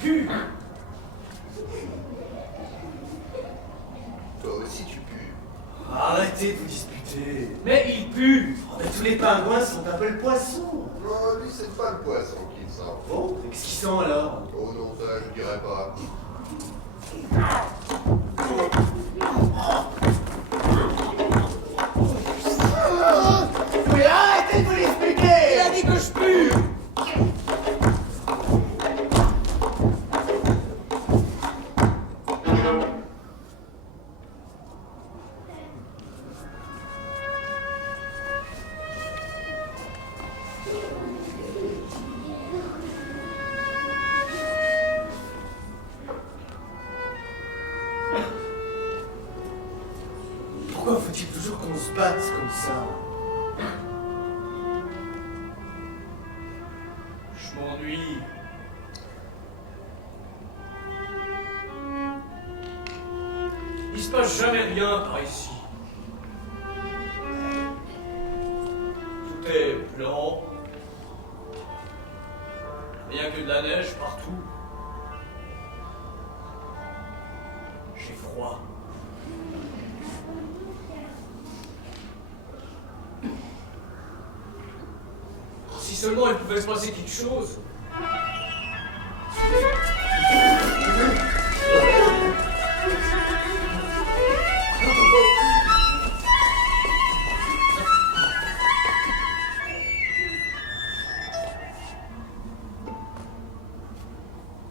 pue. Toi aussi tu pues. Arrêtez de vous disputer. Mais il pue. Oh, mais tous les pingouins sont un peu le poisson. Non, lui c'est pas le poisson qu'il sent. Bon, qu'est-ce qu'ils sont alors? Oh non, ça je dirais pas. Mais arrêtez de vous l'expliquer! Il a dit que je pue. Pourquoi faut-il toujours qu'on se batte comme ça? Je m'ennuie. Il se passe jamais rien par ici. Tout est blanc. Rien que de la neige partout. J'ai froid. Si seulement il pouvait se passer quelque chose.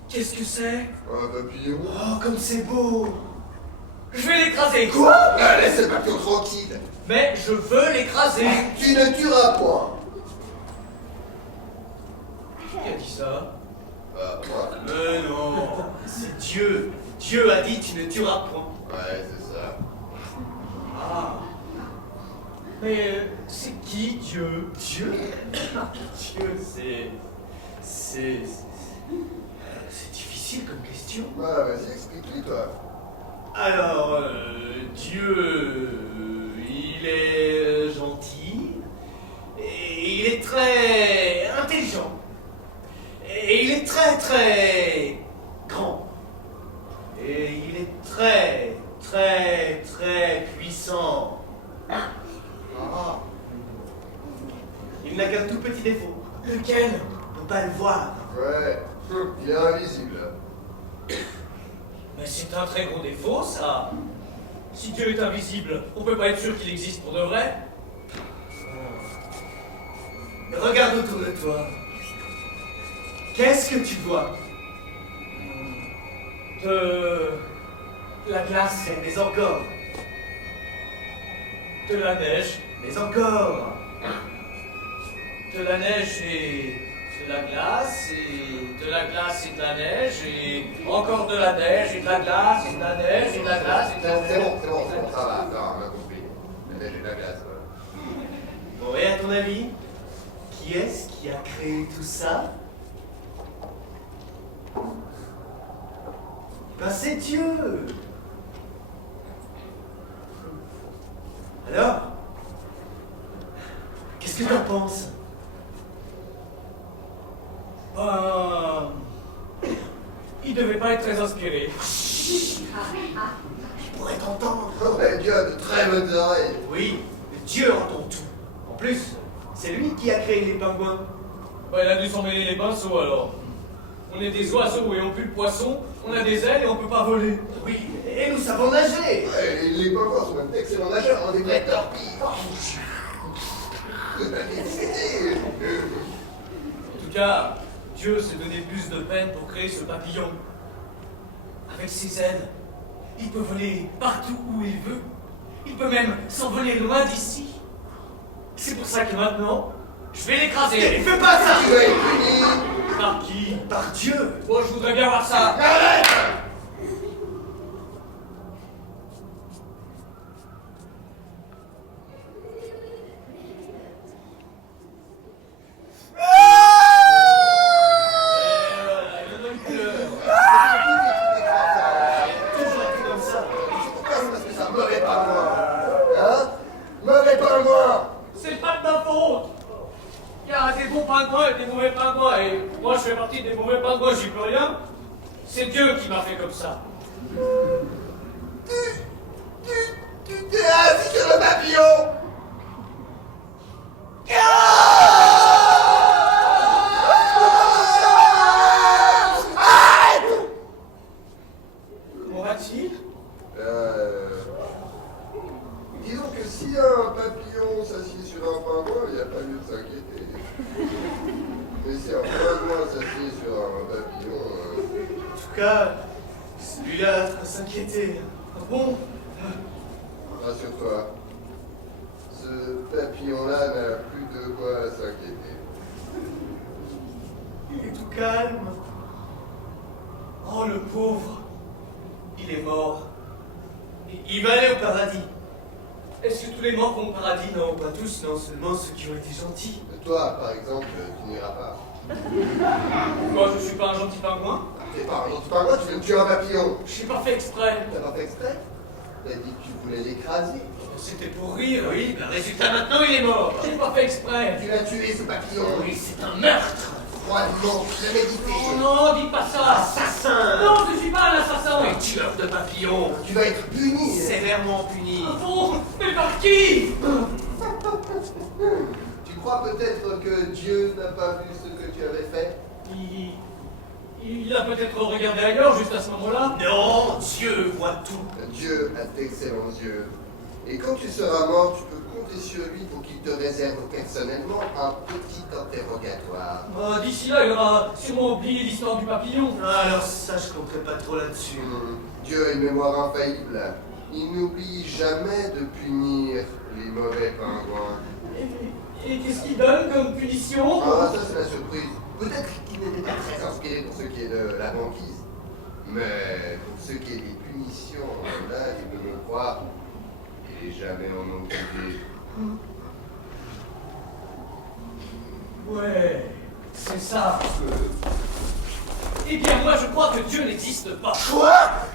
Qu'est-ce que c'est? Un papillon. Oh, comme c'est beau! Je vais l'écraser. Quoi? Ah, laisse le papillon tranquille. Mais je veux l'écraser. Tu ne tueras point. Qui a dit ça? Ah, moi? Mais non, c'est Dieu. Dieu a dit tu ne tueras point. Ouais, c'est ça. Ah. Mais c'est qui Dieu? Dieu? Dieu, c'est difficile comme question. Bah, vas-y, explique-lui, toi. Alors, Dieu, il est gentil, et il est très intelligent, et il est très très grand, et il est très très très puissant. Ah. Il n'a qu'un tout petit défaut. Lequel? On ne peut pas le voir. Ouais, il est invisible. Mais c'est un très gros défaut, ça. Si Dieu est invisible, on peut pas être sûr qu'il existe pour de vrai. Regarde autour de toi. Qu'est-ce que tu vois? De la glace, Mais encore, de la neige, mais encore. de la neige et de la glace, et de la glace et de la neige, et encore de la neige et de la glace, et de la neige et de la glace et de la neige. C'est bon, ça va, on a compris. La neige et la glace, ouais. Bon, et à ton avis, qui est-ce qui a créé tout ça? Ben c'est Dieu. Alors, qu'est-ce que t'en penses? Il devait pas être très inspiré. Je pourrais t'entendre. Ouais, Dieu a de très bonnes oreilles. Oui, mais Dieu entend tout. En plus, c'est lui qui a créé les pingouins. Bah, il a dû s'en mêler les pinceaux alors. On est des oiseaux et on pue le poisson, on a des ailes et on peut pas voler. Oui, et nous savons nager. Ouais, les pingouins sont même d'excellents nageurs, hein, des vrais torpilles. En tout cas, Dieu s'est donné plus de peine pour créer ce papillon. Avec ses ailes, il peut voler partout où il veut. Il peut même s'envoler loin d'ici. C'est pour ça que maintenant, je vais Mais l'écraser. fais pas ça! Tu vas être puni. Par qui? Par Dieu! Moi, je voudrais bien voir ça. Arrête! Toujours été comme ça. Pourquoi c'est parce que c'est un mauvais pingouin? Hein? Mauvais pingouin! C'est pas de ma faute. Il y a des bons pingouins et des mauvais pingouins. Et moi, je fais partie des mauvais pingouins, j'y peux rien. Disons que si un papillon s'assied sur un pingouin, il n'y a pas lieu de s'inquiéter. Mais si un pingouin s'assied sur un papillon... En tout cas, celui-là à s'inquiéter. Ah bon? Rassure-toi, ce papillon-là n'a plus de quoi s'inquiéter. Il est tout calme. Oh, le pauvre. Il est mort. Il va aller au paradis. Est-ce que tous les morts vont au paradis? Non, pas tous, non, seulement ceux qui ont été gentils. Toi, par exemple, tu n'iras pas. Moi, je suis pas un gentil pingouin. T'es pas un gentil pingouin, tu viens de tuer un papillon. Je suis pas fait exprès. T'as pas fait exprès? T'as dit que tu voulais l'écraser. C'était pour rire. Oui, ben résultat maintenant il est mort. J'ai pas fait exprès. Tu l'as tué, ce papillon. Oui, c'est un meurtre. Froidement, prémédité. Oh non, dites pas ça. Assassin. Non, je suis pas un assassin. Un tueur de papillons. Tu vas être puni. Sévèrement puni. Ah bon? Mais par qui? Tu crois peut-être que Dieu n'a pas vu ce que tu avais fait? Il a peut-être regardé ailleurs juste à ce moment-là. Non, Dieu voit tout. Dieu a d'excellents yeux. Et quand tu seras mort, tu peux compter sur lui pour qu'il te réserve personnellement un petit interrogatoire. D'ici là, il aura sûrement oublié l'histoire du papillon. Ah, alors ça, je compterai pas trop là-dessus. Dieu a une mémoire infaillible. Il n'oublie jamais de punir les mauvais pingouins. Et qu'est-ce qu'il donne comme punition? Ah, ça c'est la surprise. Peut-être qu'il n'était pas très inspiré pour ce qui est de la banquise. Mais pour ce qui est des punitions, là, tu peux me croire, il est jamais en occupé. Ouais, c'est ça. Eh bien, moi, je crois que Dieu n'existe pas. Quoi?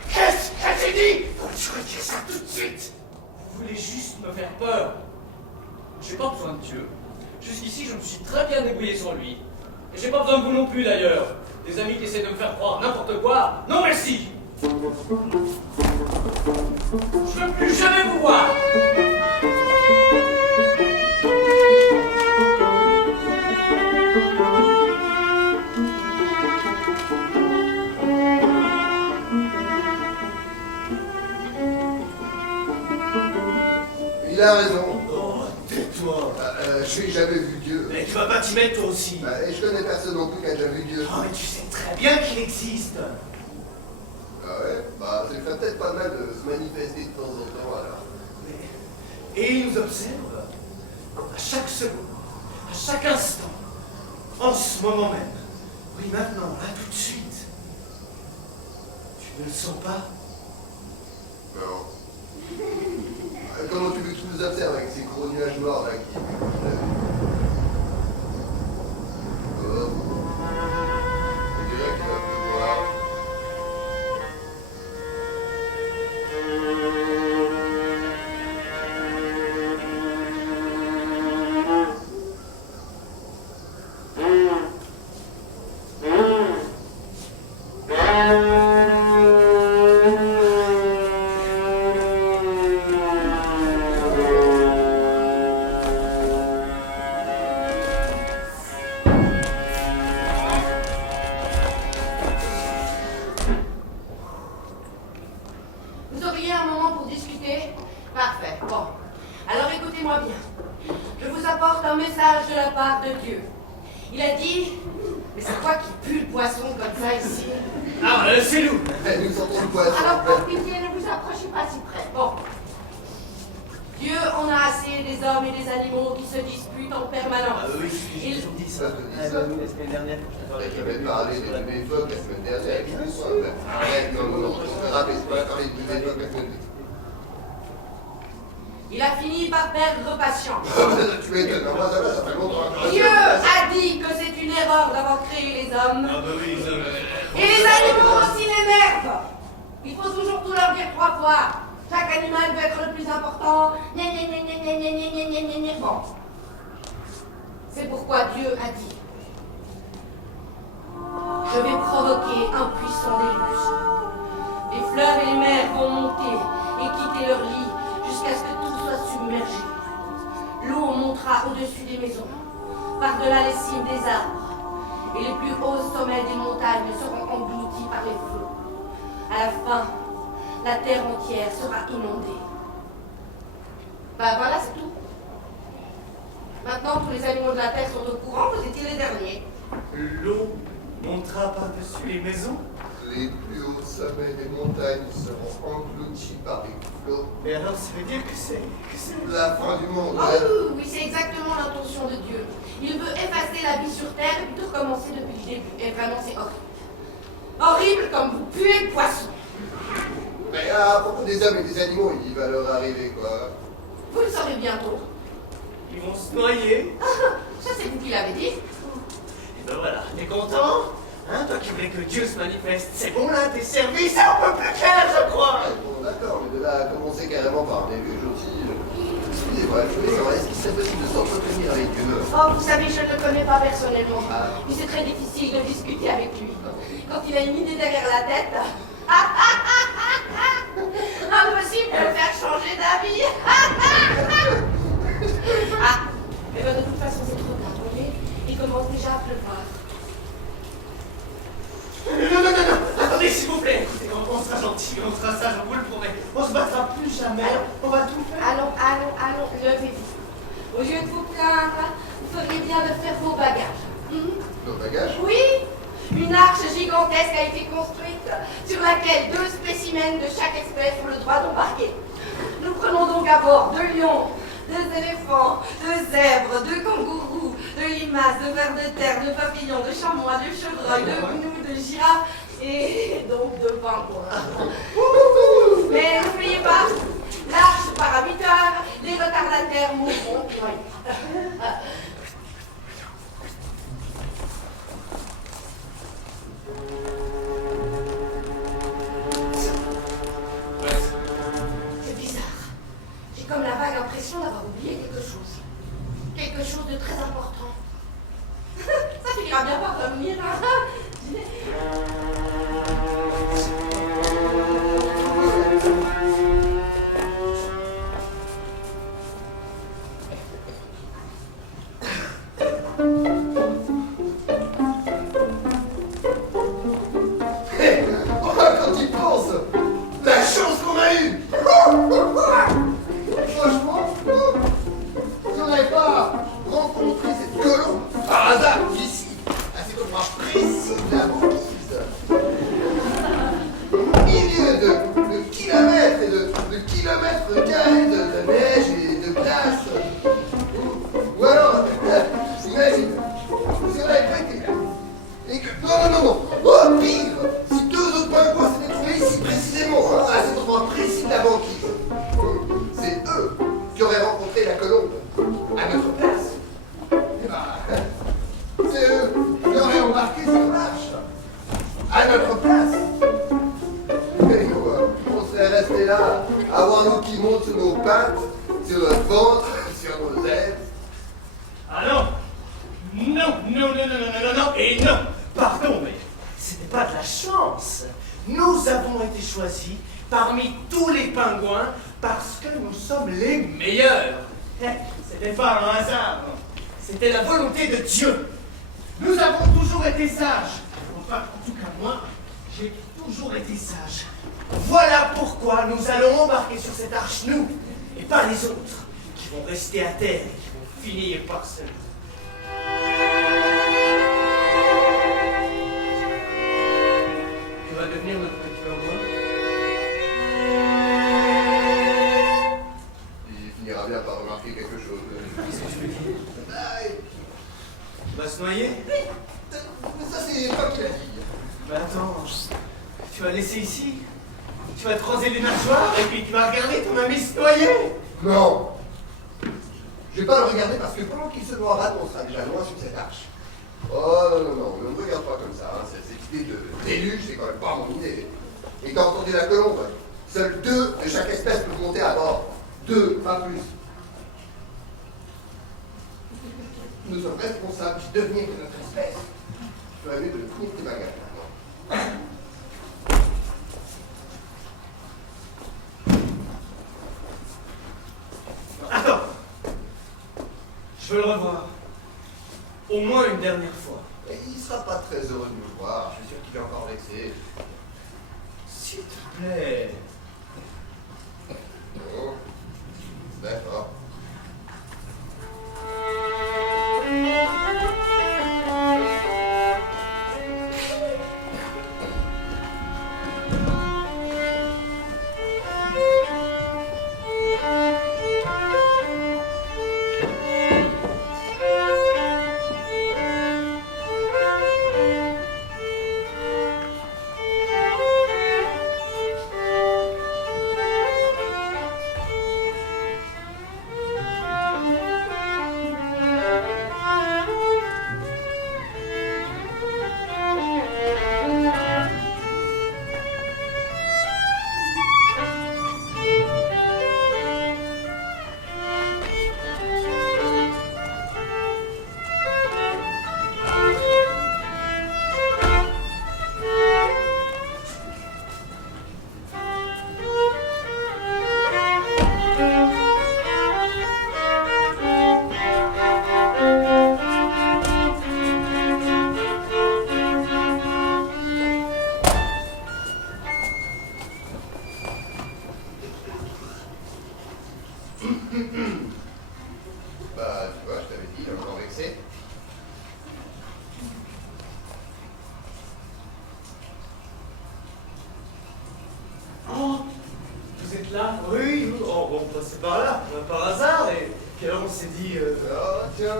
Qu'est-ce que tu dis? Faut que tu retires ça tout de suite. Vous voulez juste me faire peur. J'ai pas besoin de Dieu. Jusqu'ici, je me suis très bien débrouillé sans lui. Et j'ai pas besoin de vous non plus, d'ailleurs. Des amis qui essaient de me faire croire n'importe quoi. Non, merci. Je veux plus jamais vous voir. Il a raison. Oh, tais-toi. Je n'ai jamais vu Dieu. Mais tu vas pas t'y mettre toi aussi. Et je connais personne non plus qui a déjà vu Dieu. Oh, mais tu sais très bien qu'il existe. Ah ouais? Bah, ça ferait peut-être pas mal de se manifester de temps en temps alors. Et il nous observe à chaque seconde, à chaque instant, en ce moment même. Oui, maintenant, là, tout de suite. Tu ne le sens pas? Non. Comment tu veux qu'il nous observe avec ces gros nuages noirs là qui... Oh. On dirait qu'il va pleuvoir. Vous auriez un moment pour discuter? Parfait. Bon. Alors écoutez-moi bien. Je vous apporte un message de la part de Dieu. Il a dit... Mais c'est quoi qui pue le poisson comme ça ici? Ah, c'est nous. Nous sentons le poisson. Alors pour pitié, ne vous approchez pas si près. Bon. Dieu en a assez des hommes et des animaux qui se disputent en permanence. Ah oui, j'ai toujours dit ça. Ça te dit ça. La semaine dernière, quand je te parlais, J'avais parlé des méthodes la semaine dernière. Arrête, non, non, non. On se rappelle pas parler des méthodes la semaine dernière. Il a fini par perdre patience. Tu m'étonnes, moi ça va, ça fait longtemps. Dieu a dit que c'est une erreur d'avoir créé les hommes. Ah bah oui, ça va. Et les animaux aussi l'énervent. Il faut toujours tout leur dire 3 fois. Chaque animal veut être le plus important. Gna, gna, gna, gna, gna, gna, gna, gna, gna, gna. Bon. C'est pourquoi Dieu a dit: je vais provoquer un puissant déluge. Les fleuves et les mers vont monter et quitter leur lit jusqu'à ce que tout soit submergé. L'eau montera au-dessus des maisons, par-delà les cimes des arbres, et les plus hauts sommets des montagnes seront engloutis par les flots. À la fin, la terre entière sera inondée. Bah voilà, c'est tout. Maintenant, tous les animaux de la terre sont au courant, vous étiez les derniers. L'eau montera par-dessus les maisons. Les plus hauts sommets des montagnes seront engloutis par les flots. Mais alors, ça veut dire que c'est... La fin du monde. Oh oui, oui, c'est exactement l'intention de Dieu. Il veut effacer la vie sur terre et puis tout recommencer depuis le début. Et vraiment, c'est horrible. Horrible comme vous puez le poisson. Mais à propos des hommes et des animaux, il va leur arriver quoi? Vous le saurez bientôt. Ils vont se noyer. Ça, c'est vous qui l'avez dit. Et ben voilà, t'es content? Hein, toi qui voulais que Dieu se manifeste, c'est bon là, t'es servi, c'est un peu plus clair, je crois. Ouais, bon, d'accord, mais de là à commencer carrément par des vues aussi. Excusez-moi, je voulais savoir, est-ce qu'il serait possible de s'entretenir avec eux? Oh, vous savez, je ne le connais pas personnellement. Ah. Mais c'est très difficile de discuter avec lui. Quand il a une idée derrière la tête, impossible de le faire changer d'avis. Ah, mais ben, de toute façon, c'est trop tard, vous voyez. Il commence déjà à pleuvoir. Non, attendez s'il vous plaît, écoutez, on sera gentil, on sera sage, on vous le promet. On se battra plus jamais, on va tout faire. Allons, levez-vous. Au lieu de vous plaindre, vous feriez bien de faire vos bagages. Nos bagages? Oui, une arche gigantesque a été construite sur laquelle 2 spécimens de chaque espèce ont le droit d'embarquer. Nous prenons donc à bord 2 lions, 2 éléphants, 2 zèbres, 2 kangourous, 2 limaces, 2 vers de terre, 2 papillons, 2 chamois, 2 chevreuils, 2 gnous, 2 girafes et donc 2 pingouins. Mais n'oubliez pas, l'arche part à 8 heures, les retardataires mourront noyés. C'est bizarre. J'ai comme la vague impression d'avoir oublié quelque chose. Quelque chose de très important. Ça finira bien par revenir. Quand il pense, la chance qu'on a eue. Franchement, si on n'avait pas rencontré cette colombe par hasard ici, à cet endroit précis de la banquise, au milieu de kilomètres et de kilomètres carrés de neige et de glace, ou alors, imagine, si on n'avait pas été là, et que, non, oh pire, si 2 autres pingouins s'étaient trouvés ici précisément, hein, à cet endroit précis de la banquise, c'est eux qui auraient rencontré la colombe à notre place. Et ben, c'est eux qui auraient embarqué sur l'arche à notre place. Et nous, on serait restés là, à voir nous qui montent sur nos pattes, sur notre ventre, sur nos ailes. Ah non, et non, pardon, mais c'était pas de la chance. Nous avons été choisis parmi tous les pingouins parce que nous sommes les meilleurs. C'était pas un hasard, non. C'était la volonté de Dieu. Nous avons toujours été sages. Enfin, en tout cas moi, j'ai toujours été sage. Voilà pourquoi nous allons embarquer sur cette arche, nous, et pas les autres, qui vont rester à terre et qui vont finir par se... Tu vas devenir notre petit pingouin? Il finira bien par remarquer quelque chose. Qu'est-ce que tu veux dire? Tu vas se noyer? Mais ça, c'est toi qui l'as dit. Mais attends, tu vas le laisser ici? Tu vas te croiser les nageoires et puis tu vas regarder ton ami se noyer? Non. Je vais pas le regarder parce que pendant qu'il se noiera, on sera déjà loin sur cette arche. Oh non, ne me regarde pas comme ça. Hein. Cette idée de déluge, c'est quand même pas mon idée. Et t'as entendu la colombe? Seuls 2 de chaque espèce peuvent monter à bord. 2, pas plus. Nous sommes responsables du devenir de notre espèce. Tu ferais mieux de finir tes bagages maintenant. Attends. Je veux le revoir. Au moins une dernière fois. Et il sera pas très heureux de nous voir. Je suis sûr qu'il est encore vexé. S'il te plaît. Bah, tu vois, je t'avais dit, il est encore vexé. Oh, vous êtes là? Oui, oh, bon, on passait par là, par hasard, et puis alors on s'est dit... Oh, tiens,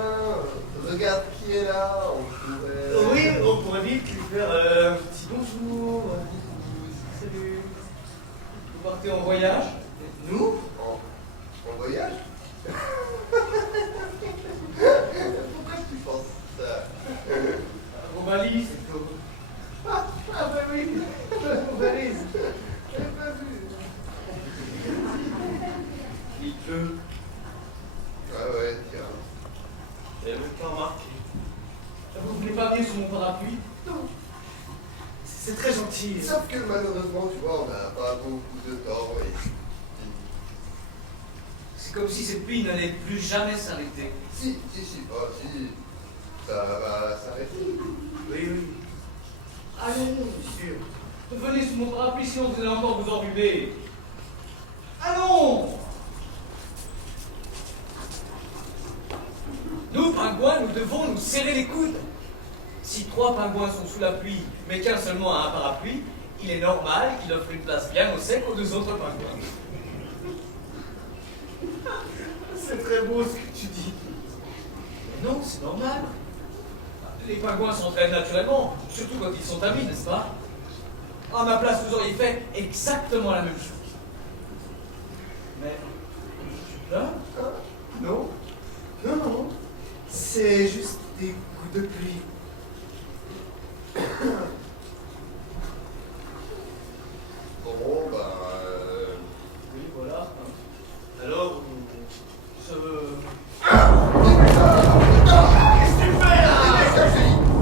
regarde qui est là, on pourrait... Oui, on pourrait vite lui faire un petit bonjour. Salut. Vous partez en voyage? Nous? En voyage? Pourquoi tu penses ça? Vos valises, c'est tout. Ah bah oui, mon valise. J'avais pas vu. Il pleut. Ah ouais, tiens. J'avais même pas remarqué. Vous voulez pas venir sous mon parapluie? Non. C'est très gentil. Sauf que malheureusement, tu vois, on n'a pas beaucoup de temps. Et... C'est comme si cette pluie n'allait plus jamais s'arrêter. Si, ça va s'arrêter. Oui, oui. Allons, Sûr. venez sous mon parapluie sinon vous allez encore vous enrhumer. Allons! Nous, pingouins, nous devons nous serrer les coudes. Si 3 pingouins sont sous la pluie, mais qu'un seulement a un parapluie, il est normal qu'il offre une place bien au sec aux 2 autres pingouins. C'est très beau ce que tu dis. Mais non, c'est normal. Les pingouins s'entraînent naturellement, surtout quand ils sont amis, n'est-ce pas? À ma place, vous auriez fait exactement la même chose. Mais, tu pleures? Non. Non, non. C'est juste des coups de pluie. Bon, bah... Oui, voilà. Alors, Ce... qu'est-ce que tu fais là?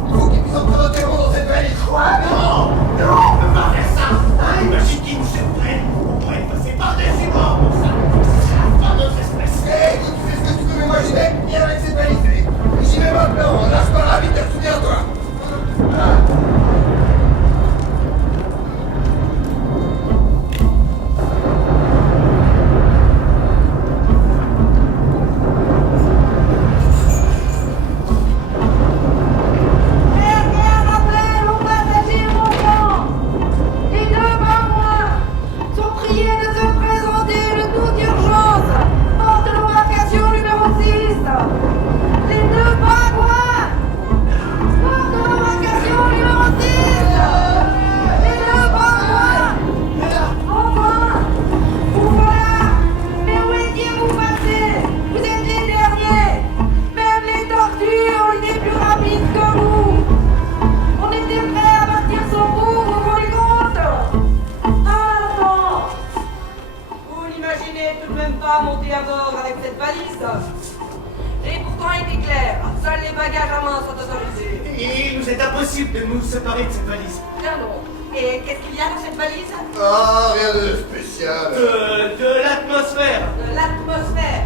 Il faut qu'il puisse entrer dans cette valise. Quoi? Non! Non, on peut pas faire ça! Hein, imagine qu'il nous surprenne! On pourrait passer par-dessus moi pour ça! Ce serait la fin de notre espèce! Hé, tu fais ce que tu veux, mais moi j'y vais. Viens avec cette valise. J'y vais maintenant. Lâche pas la vite, souviens-toi. Monter à bord avec cette valise. Et pourtant, il est clair, seuls les bagages à main sont autorisés. Il nous est impossible de nous séparer de cette valise. Bien non. Et qu'est-ce qu'il y a dans cette valise? Ah, rien de spécial. De l'atmosphère. De l'atmosphère.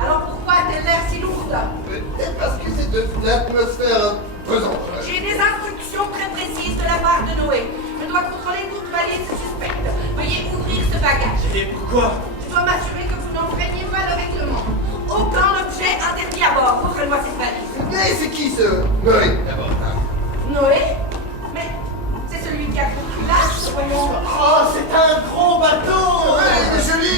Alors pourquoi a-t-elle l'air si lourde? Peut-être parce que c'est de l'atmosphère pesante. J'ai des instructions très précises de la part de Noé. Je dois contrôler toute valise suspecte. Veuillez ouvrir ce bagage. Et pourquoi? Je dois m'assurer que vous n'enfreignez pas le règlement. Aucun objet interdit à bord. Ouvrez-moi cette valise. Mais c'est qui ce Noé d'abord? Noé? Mais c'est celui qui a construit l'arche, voyons. Oh, c'est un gros bateau! Ouais, il est joli.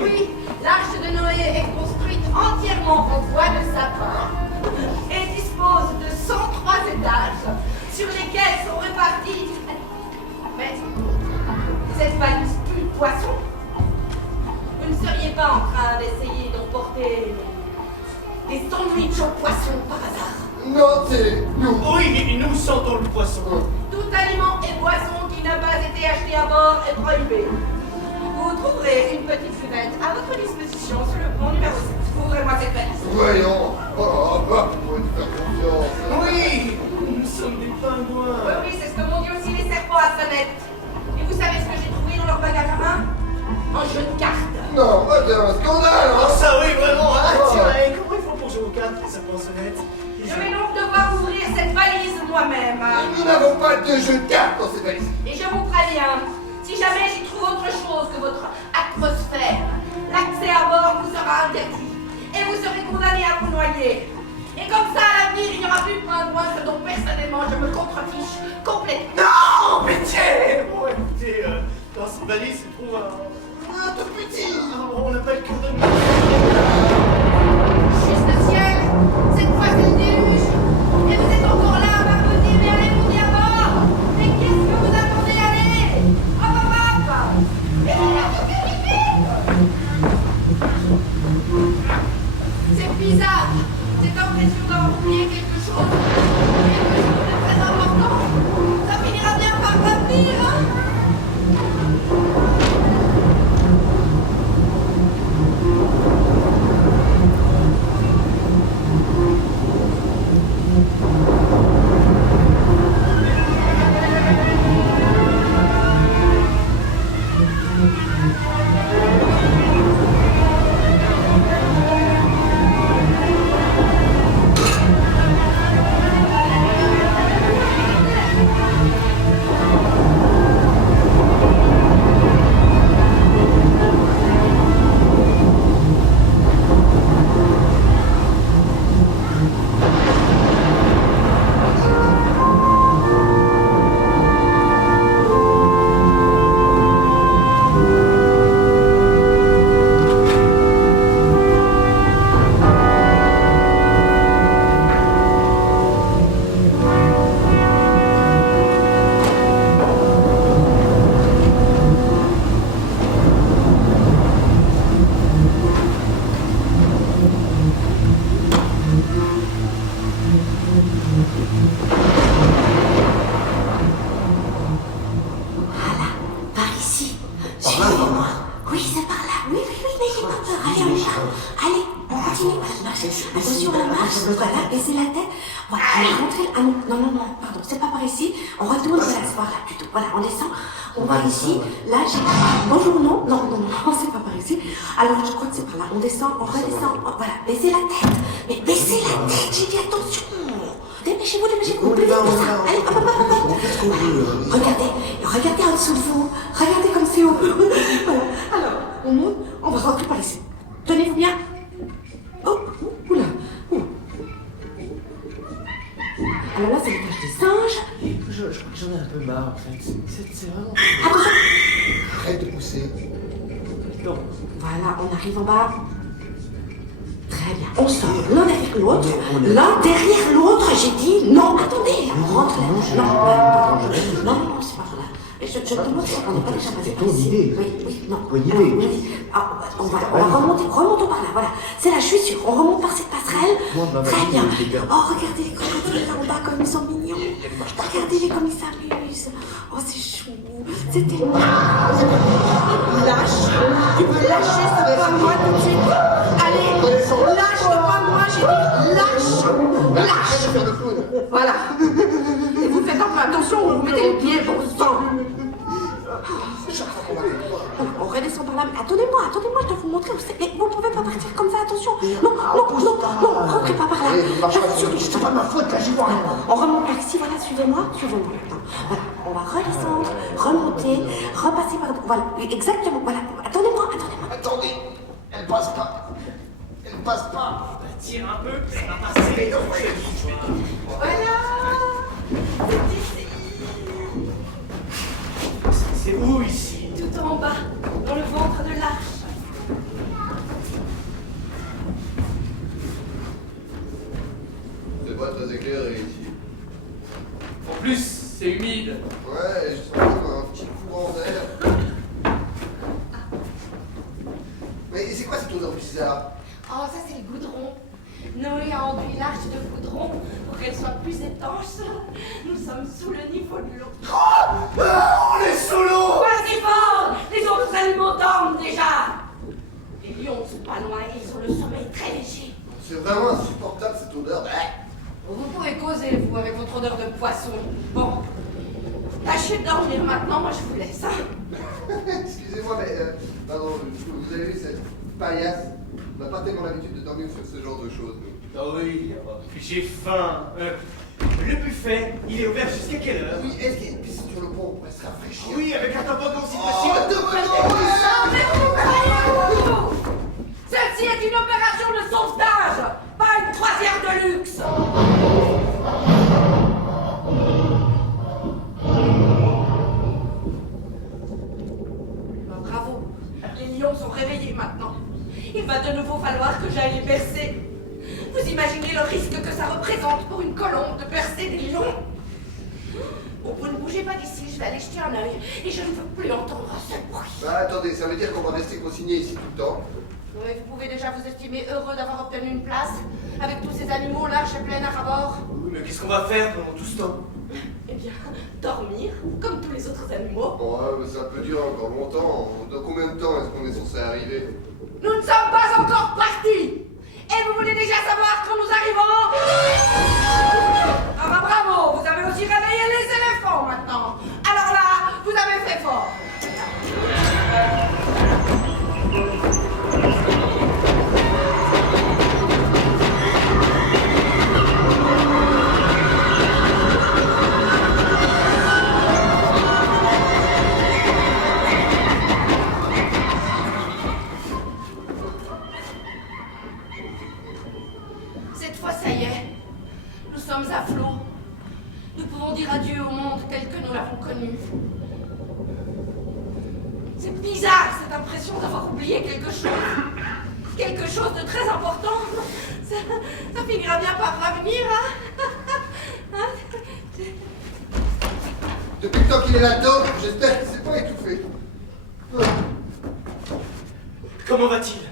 Oui, l'arche de Noé est construite entièrement en bois de sapin et dispose de 103 étages sur lesquels sont répartis... Mais cette valise pue le poisson. Vous ne seriez pas en train d'essayer d'emporter des sandwichs au poisson par hasard? Non, c'est nous. Oui, nous sentons le poisson. Tout aliment et boisson qui n'a pas été acheté à bord est prohibé. Vous trouverez une petite cuvette à votre disposition sur le pont numéro 7. Ouvrez-moi cette valise. Voyons. Oh, bah, faut te faire confiance. Oui, nous sommes des pingouins. Oui, c'est ce que m'ont dit aussi les serpents à sonnette. Et vous savez ce que j'ai trouvé dans leur bagage à main? Un jeu de cartes. Non, moi c'est un scandale. Oh, ça oui, vraiment. Ah, Oh. tiens, et comment il faut pour jouer aux cartes, ça pense honnête? Je vais donc devoir ouvrir cette valise moi-même. Nous n'avons pas de jeu de cartes dans cette valise. Et je vous préviens, si jamais j'y trouve autre chose que votre atmosphère, l'accès à bord vous sera travailler. Et comme ça, à l'avenir, il n'y aura plus besoin de moi, ce dont personnellement je me contrefiche complètement. Non, pitié. Bon, écoutez, dans cette valise se trouve un tout petit. On n'a pas le cœur de nous. Juste le ciel, cette fois c'est le déluge. Et vous êtes encore là à m'applaudir, mais allez-vous bien bord. Mais qu'est-ce que vous attendez? Allez. Hop, hop, hop. Vite, vite, vite. C'est bizarre. Cette impression d'avoir oublié quelque chose de très important. Ça finira bien par revenir, hein. Attention à la marche, voilà, baissez la tête. Voilà, allez, rentrez. Ah non, non, non, non, pardon, c'est pas par ici. On retourne, voilà plutôt. Voilà, on descend, on va ici. Là, j'ai. Bonjour, non, non, non, non, c'est pas par ici. Alors, je crois que c'est par là. On descend, on redescend. Voilà, baissez la tête. Mais baissez la tête, j'ai dit attention. Dépêchez-vous, plus vite que ça. Allez, hop, hop, hop, hop. Regardez en dessous de vous. Regardez comme c'est haut. Voilà, alors, on monte, on va rentrer par ici. Tenez-vous bien. Oh, oula, ouh. Alors là, c'est l'étage des singes. Je crois que j'en ai un peu marre, en fait. C'est vraiment... Attention. Arrête de pousser. Non. Voilà, on arrive en bas. Très bien. On sort l'un derrière l'autre. L'un derrière l'autre, j'ai dit non. Attendez, on rentre là. Non, c'est pas là. Je te demande si on n'est pas déjà passé par ici. Oui, non. On va remonter par là, voilà. C'est là, je suis sûre. On remonte par cette passerelle. Très bien. Oh, regardez les crocodiles là en bas comme ils sont mignons. Regardez-les comme ils s'amusent. Oh, c'est chou. C'est tellement... Lâche. Tu veux lâcher ce pas moi tout de suite. Allez, lâche ce pas moi, j'ai dit lâche. Lâche. Voilà. Et vous faites un peu attention, vous mettez les pieds pour le sang. On redescend par là. Mais attendez-moi, je dois vous montrer où c'est. Mais vous pouvez pas partir comme ça, attention. Non, rentrez pas par là. C'est pas ma faute, là, j'y vois rien. On remonte par ici, voilà, suivez-moi. Voilà, on va redescendre, remonter, repasser par... Voilà, exactement, voilà. Attendez-moi. Attendez, elle passe pas. Tire un peu, ça va passer. Voilà. C'est ici. C'est où ici? Tout en bas, dans le ventre de l'arche. C'est pas très éclairé ici. En plus, c'est humide. Ouais, je sens comme un petit courant d'air. Mais c'est quoi cette odeur bizarre? Oh, ça c'est le goudron. Noé a enduit l'arche de goudron pour qu'elle soit plus étanche. Nous sommes sous le niveau de l'eau. On est sous l'eau. Pas si fort! Les autres animaux dorment déjà! Les lions sont pas noyés, ils ont le sommeil très léger. C'est vraiment insupportable cette odeur. Vous pouvez causer, vous, avec votre odeur de poisson. Bon, tâchez de dormir maintenant, moi je vous laisse. Hein. Excusez-moi, mais pardon, vous avez vu cette paillasse? On n'a pas tellement l'habitude de dormir sur ce genre de choses. Ah oui, puis j'ai faim. Le buffet, il est ouvert jusqu'à quelle heure? Oui, est-ce qu'il y a une piscine sur le pont? On pourrait se rafraîchir. Oui, avec un toboggan si Oh, possible. Mais où croyez-vous? Celle-ci est une opération de sauvetage, pas une croissance lions sont réveillés maintenant. Il va de nouveau falloir que j'aille les bercer. Vous imaginez le risque que ça représente pour une colombe de bercer des lions? Bon, vous ne bougez pas d'ici, je vais aller jeter un œil. Et je ne veux plus entendre un seul bruit. Bah attendez, ça veut dire qu'on va rester consigné ici tout le temps? Oui, vous pouvez déjà vous estimer heureux d'avoir obtenu une place, avec tous ces animaux larges et pleins à rabord. Oui, mais qu'est-ce qu'on va faire pendant tout ce temps? Eh bien, dormir, comme tous les autres animaux. Bon, ouais, mais ça peut durer encore longtemps. Dans combien de temps est-ce qu'on est censé arriver? Nous ne sommes pas encore partis. Et vous voulez déjà savoir quand nous arrivons? Ah bah bravo, vous avez aussi réveillé les éléphants maintenant. Alors là, vous avez fait fort. Cette fois, ça y est. Nous sommes à flot. Nous pouvons dire adieu au monde tel que nous l'avons connu. C'est bizarre, cette impression d'avoir oublié quelque chose. Quelque chose de très important. Ça finira bien par revenir, hein? Depuis le temps qu'il est là-dedans, j'espère qu'il s'est pas étouffé. Comment va-t-il?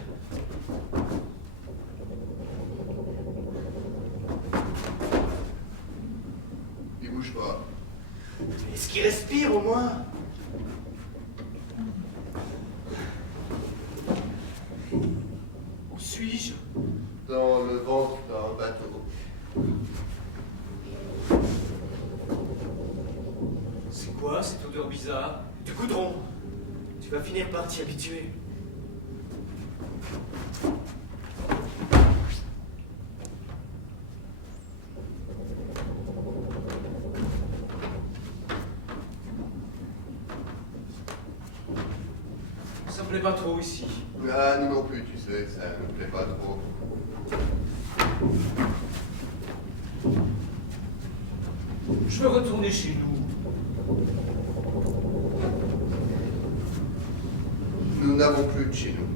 Il bouge pas. Est-ce qu'il respire au moins? Où suis-je? Dans le ventre d'un bateau. C'est quoi cette odeur bizarre? Du goudron. Tu vas finir par t'y habituer. Ça me plaît pas trop ici. Ah, nous non plus, tu sais, ça ne me plaît pas trop. Je veux retourner chez nous. Nous n'avons plus de chez nous.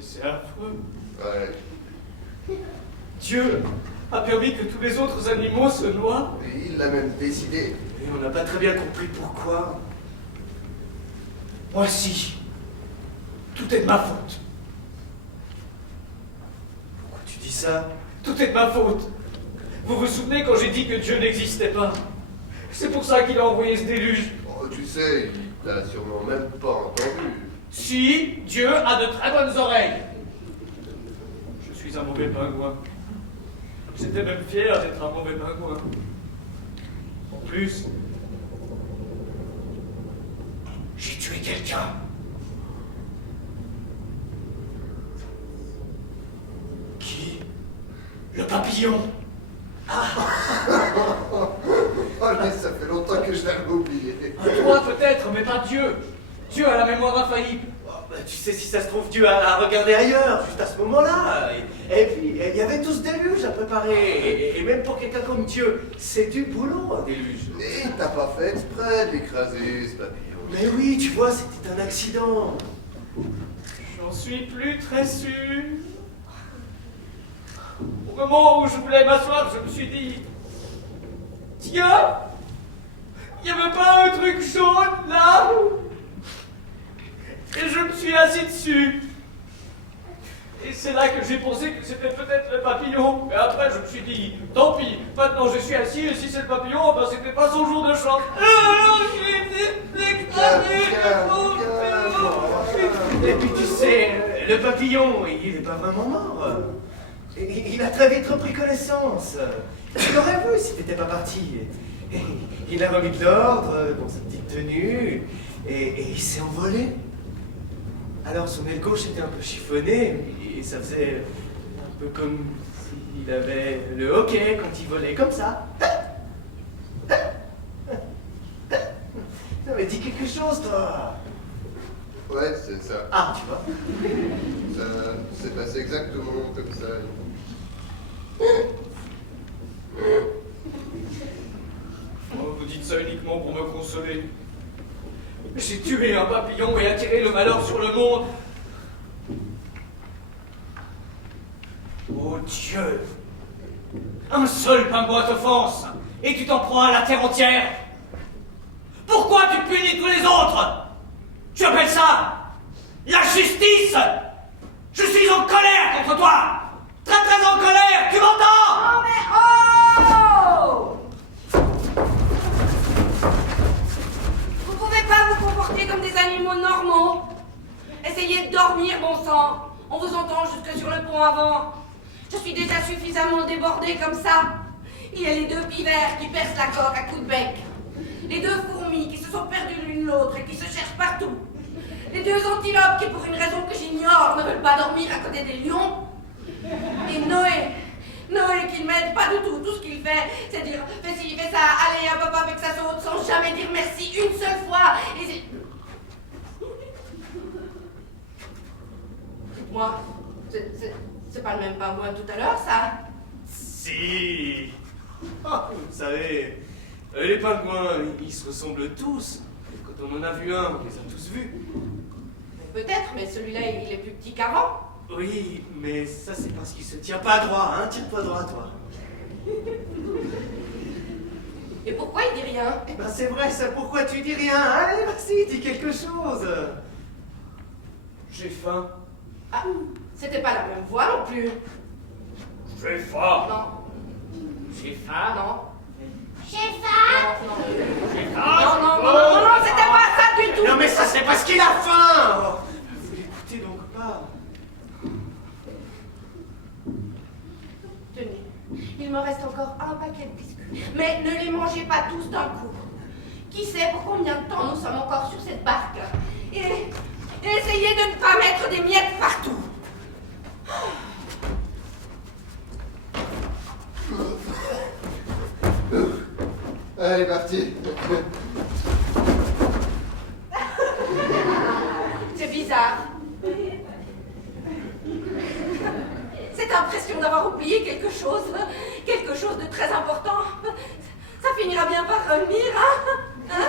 C'est affreux. Ouais. Dieu a permis que tous les autres animaux se noient. Et il l'a même décidé. Et on n'a pas très bien compris pourquoi. Moi si. Tout est de ma faute. Pourquoi tu dis ça? Tout est de ma faute. Vous vous souvenez quand j'ai dit que Dieu n'existait pas? C'est pour ça qu'il a envoyé ce déluge. Oh, tu sais, il t'a sûrement même pas entendu. Si, Dieu a de très bonnes oreilles. Je suis un mauvais pingouin. J'étais même fier d'être un mauvais pingouin. En plus, j'ai tué quelqu'un. Le papillon. Oh, mais ça fait longtemps que je l'avais oublié. Toi peut-être, mais pas Dieu. Dieu a la mémoire infaillible. Oh, bah, tu sais, si ça se trouve, Dieu a regardé ailleurs, juste à ce moment-là. Et puis, il y avait tout ce déluge à préparer. Et même pour quelqu'un comme Dieu, c'est du boulot, un déluge. Et t'as pas fait exprès de l'écraser, ce papillon. Mais oui, tu vois, c'était un accident. J'en suis plus très sûr. Au moment où je voulais m'asseoir, je me suis dit... Tiens, il n'y avait pas un truc jaune là? Et je me suis assis dessus. Et c'est là que j'ai pensé que c'était peut-être le papillon. Mais après, je me suis dit, tant pis, maintenant je suis assis, et si c'est le papillon, ben c'était pas son jour de chance. J'ai été écrasé. Et puis tu sais, le papillon, il n'est pas vraiment mort. Il a très vite repris connaissance. Tu l'aurais vu si t'étais pas parti. Il a remis de l'ordre dans sa petite tenue et il s'est envolé. Alors son aile gauche était un peu chiffonnée et ça faisait un peu comme s'il avait le hockey quand il volait comme ça. Ça m'a dit quelque chose, toi. Ouais, c'est ça. Ah, tu vois. Ça s'est passé exactement comme ça. Oh, vous dites ça uniquement pour me consoler. J'ai tué un papillon et attiré le malheur sur le monde. Oh Dieu! Un seul pingouin t'offense, et tu t'en prends à la terre entière. Pourquoi tu punis tous les autres? Tu appelles ça la justice? Je suis en colère contre toi! Très très en colère, tu m'entends? Oh mais oh! Vous pouvez pas vous comporter comme des animaux normaux. Essayez de dormir, bon sang. On vous entend jusque sur le pont avant. Je suis déjà suffisamment débordée comme ça. Il y a les deux pivers qui percent la coque à coups de bec. Les deux fourmis qui se sont perdues l'une l'autre et qui se cherchent partout. Les deux antilopes qui, pour une raison que j'ignore, ne veulent pas dormir à côté des lions. Et Noé qui ne m'aide pas du tout. Tout ce qu'il fait, c'est dire fais ci, fais ça, allez, hop, hop, avec sa saute, sans jamais dire merci une seule fois. Et c'est... Moi, c'est pas le même pingouin tout à l'heure, ça? Si. Ah, vous savez, les pingouins, ils se ressemblent tous. Quand on en a vu un, on les a tous vus. Peut-être, mais celui-là, il est plus petit qu'avant. Oui, mais ça c'est parce qu'il se tient pas droit, hein. Tiens-toi droit, toi. Et pourquoi il dit rien? Eh ben c'est vrai, ça. Pourquoi tu dis rien? Allez, vas-y, dis quelque chose. J'ai faim. Ah, c'était pas la même voix non plus. J'ai faim. Non, J'ai faim. non. J'ai faim. Non, J'ai non, faim. non, c'était pas ça du tout. Non mais ça c'est parce qu'il a faim. Vous l'écoutez donc pas. Tenez, il me reste encore un paquet de biscuits. Mais ne les mangez pas tous d'un coup. Qui sait pour combien de temps nous sommes encore sur cette barque? Et essayez de ne pas mettre des miettes partout. Allez, parti. C'est bizarre. Cette impression d'avoir oublié quelque chose de très important. Ça finira bien par revenir, hein?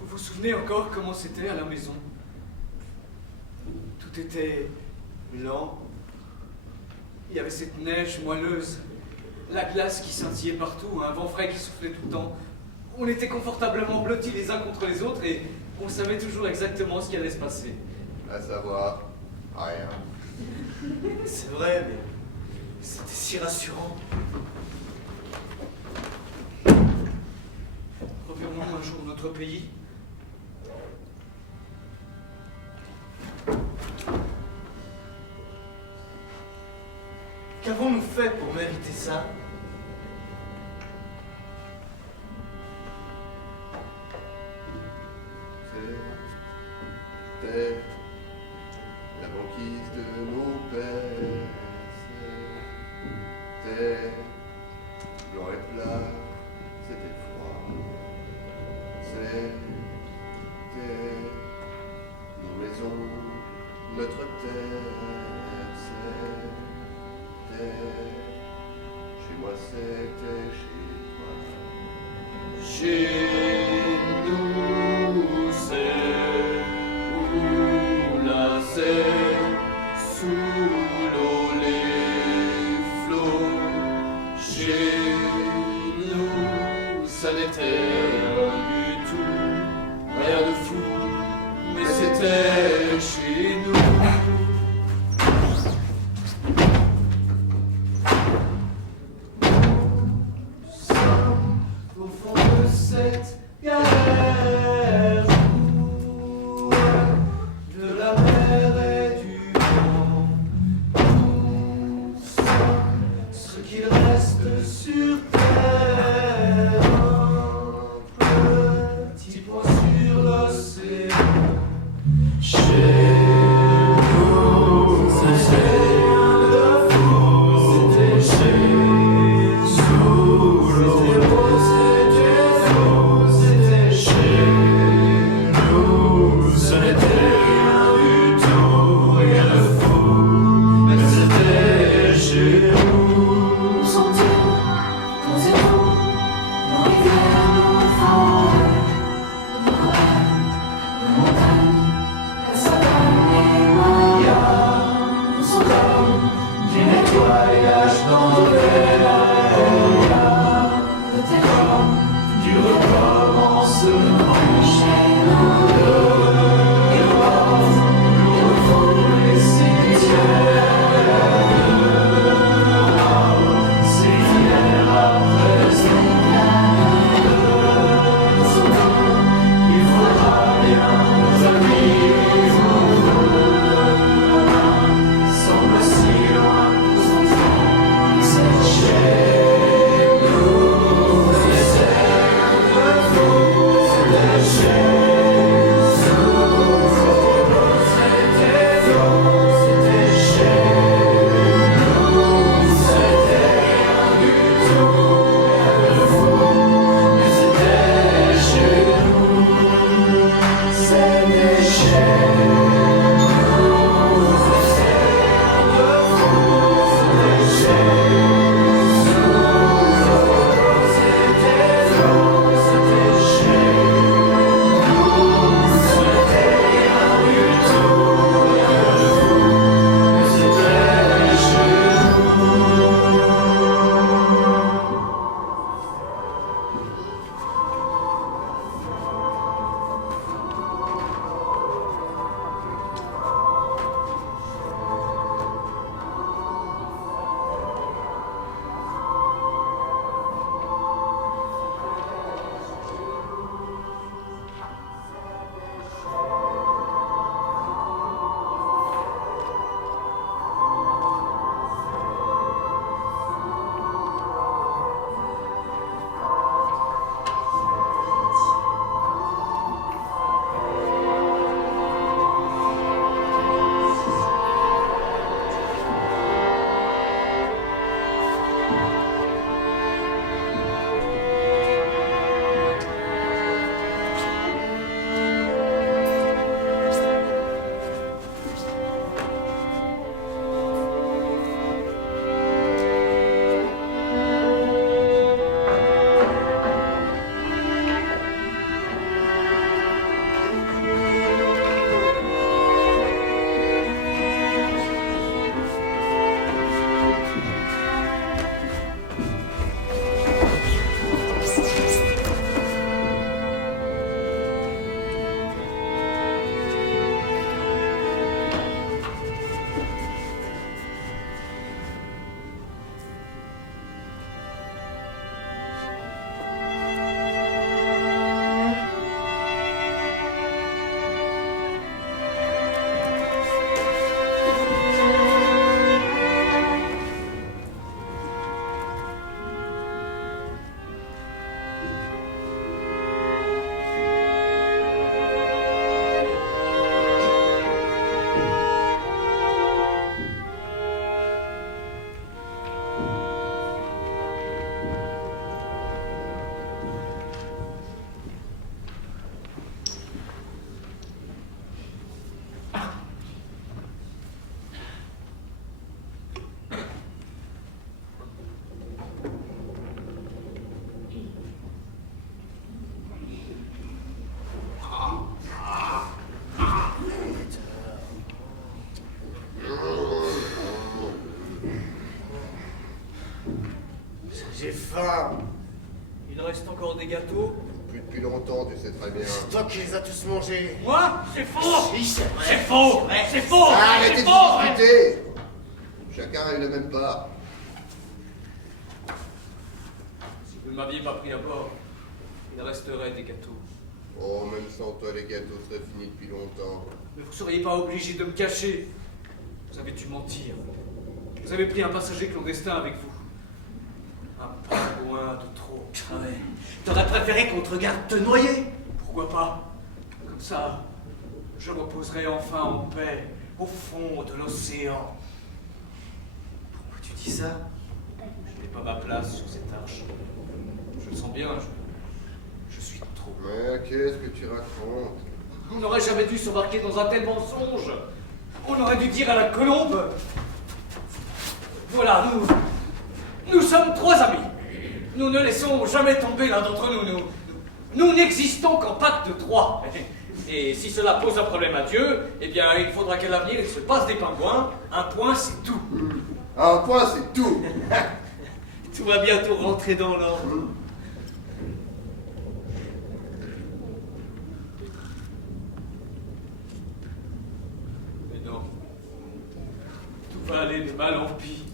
Vous vous souvenez encore comment c'était à la maison? Tout était lent. Il y avait cette neige moelleuse, la glace qui scintillait partout, un vent frais qui soufflait tout le temps. On était confortablement blottis les uns contre les autres et on savait toujours exactement ce qui allait se passer. À savoir, rien. C'est vrai, mais c'était si rassurant. Revenons un jour notre pays? Qu'avons-nous fait pour mériter ça? C'était la banquise de nos pères. C'était blanc et plat, c'était froid. C'était nos maisons, notre terre. C'était chez moi, c'était chez toi. Chez nous, c'est c'est sous l'eau les flots. Chez nous, ça n'était rien du tout, rien de fou, mais c'était chez nous. Au fond de cette galère, de la mer et du vent, nous sommes ce qu'il reste sur terre, un petit point sur l'océan. Chez nous, c'était rien de fou, c'était chez nous, c'était beau, c'était faux, c'était chez nous, ce n'était rien du tout, rien de fou, mais c'était chez nous. Nous sommes-ils, nous aimons J'ai faim. Il reste encore des gâteaux? Plus depuis longtemps, tu sais très bien. C'est toi qui les as tous mangés. Moi? C'est faux! Si, c'est vrai. C'est faux! vrai. C'est faux! Arrêtez C'est de faux! discuter. Chacun a eu la même part. Si vous ne m'aviez pas pris à bord, il resterait des gâteaux. Oh, même sans toi, les gâteaux seraient finis depuis longtemps. Mais vous ne seriez pas obligé de me cacher. Vous avez dû mentir. Vous avez pris un passager clandestin avec vous. Un pingouin de trop. Ah ouais. T'aurais préféré qu'on te regarde te noyer? Pourquoi pas? Comme ça, je reposerai enfin en paix au fond de l'océan. Pourquoi tu dis ça? Je n'ai pas ma place sur cette arche. Je le sens bien, je suis trop. Mais qu'est-ce que tu racontes? On n'aurait jamais dû s'embarquer dans un tel mensonge. On aurait dû dire à la colombe. Voilà, nous sommes trois amis. Nous ne laissons jamais tomber l'un d'entre nous. Nous n'existons qu'en pacte de trois. Et si cela pose un problème à Dieu, eh bien, il faudra qu'à l'avenir, il se passe des pingouins. Un point, c'est tout. Un point, c'est tout. Tout va bientôt rentrer dans l'ordre. Mais non. Tout va aller de mal en pis.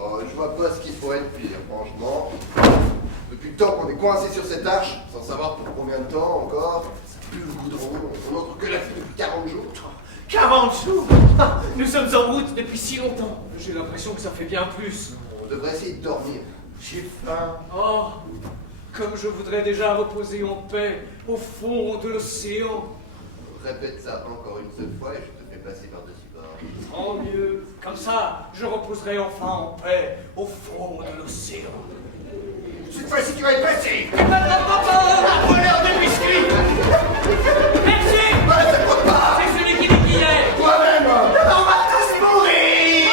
Oh, je vois pas ce qu'il faut être pire, franchement. Depuis le temps qu'on est coincé sur cette arche, sans savoir pour combien de temps encore, ça pue le goudron, on n'entre que la fille depuis 40 jours. 40 jours. Nous sommes en route depuis si longtemps. J'ai l'impression que ça fait bien plus. On devrait essayer de dormir. J'ai faim. Oh, comme je voudrais déjà reposer en paix au fond de l'océan. Répète ça encore une seule fois et je te fais passer par-dessus bord. Tant mieux. Comme ça, je reposerai enfin en paix au fond de l'océan. Cette fois-ci, tu vas y passer. Un voleur de biscuits. Merci. Ouais, ça compte pas. C'est celui qui dit qui est. Toi-même. On va tous mourir.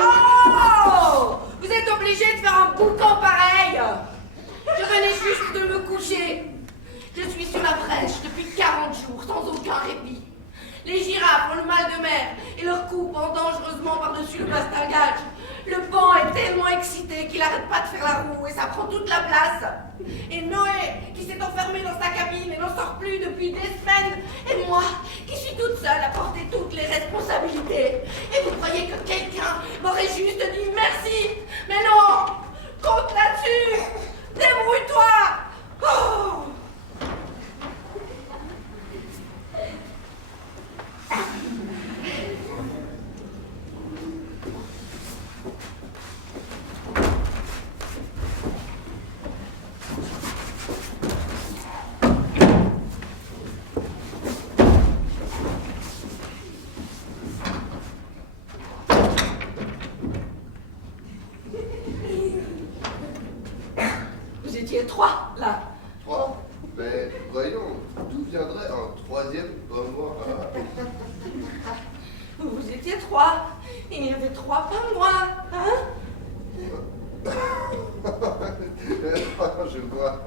Oh! Vous êtes obligé de faire un boucan pareil! Je venais juste de me coucher. Je suis sur la brèche depuis 40 jours, sans aucun répit. Les girafes ont le mal de mer et leur cou pend dangereusement par-dessus le bastingage. Le pan est tellement excité qu'il n'arrête pas de faire la roue et ça prend toute la place. Et Noé, qui s'est enfermé dans sa cabine et n'en sort plus depuis des semaines. Et moi, qui suis toute seule à porter toutes les responsabilités. Et vous croyez que quelqu'un m'aurait juste dit merci? Mais non! Compte là-dessus! Débrouille-toi! Oh! Vous étiez trois, là. 3. Mais voyons, d'où viendrait un troisième pingouin? Vous étiez trois. Il y avait trois pingouins, hein? Je vois.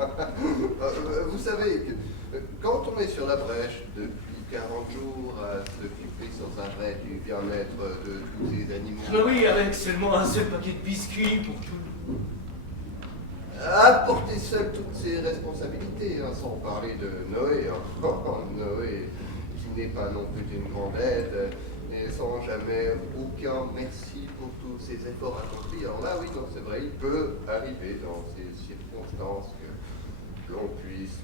Vous savez que quand on est sur la brèche depuis 40 jours à s'occuper sans arrêt du bien-être de tous ces animaux, Mais oui, avec seulement un seul paquet de biscuits pour tout. à porter seul toutes ses responsabilités, hein, sans parler de Noé. Hein. Noé, qui n'est pas non plus d'une grande aide, et sans jamais aucun merci pour tous ses efforts accomplis. Alors là, oui, non, c'est vrai, il peut arriver dans ces circonstances que l'on puisse